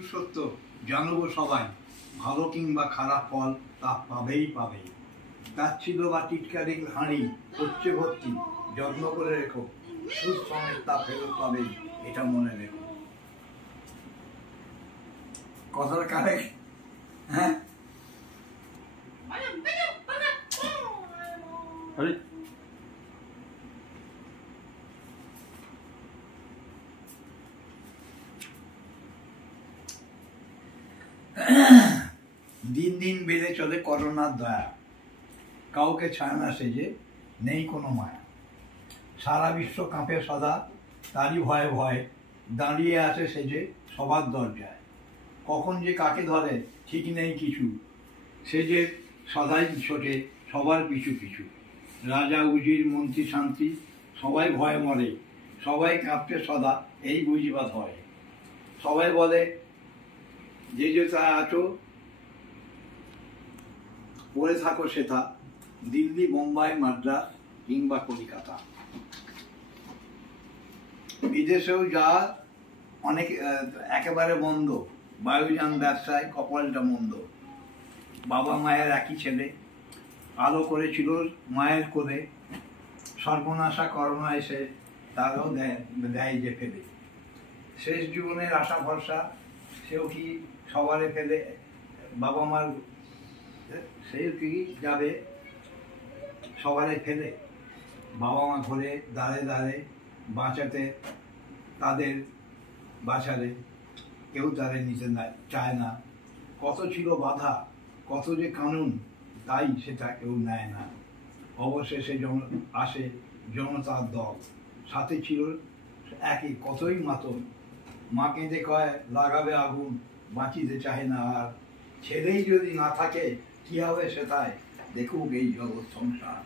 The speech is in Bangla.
মৃত্যুর সত্য জানবো সবাই, ভালো কিংবা খারাপ ফল তা পাবেই পাবে। তাচ্ছিল্য বা টিটকারির হাঁড়ি হচ্ছে ভর্তি, যত্ন করে রেখো, সুদ সমেত তা ফেরত পাবেই, এটা মনে রেখো। কথাটা কারেক্ট? হ্যাঁ। দিন দিন বেড়ে চলে করোনার দয়া, কাউকে ছায় না সেজে, নেই কোনো মায়া। সারা বিশ্ব কাঁপে সদা, তারই ভয়ে ভয়ে দাঁড়িয়ে আছে সেজে সবার দরজায়। কখন যে কাকে ধরে ঠিক নেই কিছু, সেজে সদাই ছোটে সবার পিছু পিছু। রাজা উজির মন্ত্রী শান্তি সবাই ভয়ে মরে, সবাই কাঁপছে সদা এই বুঝিবা ধরে। সবাই বলে যে তা আছো পড়ে থাকো সেটা, দিল্লি বোম্বাই মাদ্রাস কিংবা কলিকাতা। বিদেশেও যা অনেক একেবারে বন্ধ, বায়ুযান ব্যবসায় কপালটা মন্দ। বাবা মায়ের একই ছেলে, আলো করেছিল মায়ের কোলে, সর্বনাশা করোনা এসে তারও দেয় যে ফেলে। শেষ জীবনের আশা ভরসা সেও কি সবারে ফেলে, বাবা মার সেও কি যাবে সবারে ফেলে। বাবা মা ঘরে দাঁড়ে দাঁড়ে বাঁচাতে তাদের বাঁচালে, কেউ তাদের নিতে চায় না। কত ছিল বাধা, কত যে কানুন, তাই সেটা কেউ নেয় না। অবশেষে আসে জনতার দল, সাথে ছিল একই কতই মাতন। মা কেঁদে কয় লাগাবে আগুন, বাঁচিতে চাহে না আর। ছেলেই যদি না থাকে কি হবে সেটাই, দেখুক এই জগৎ সংসার।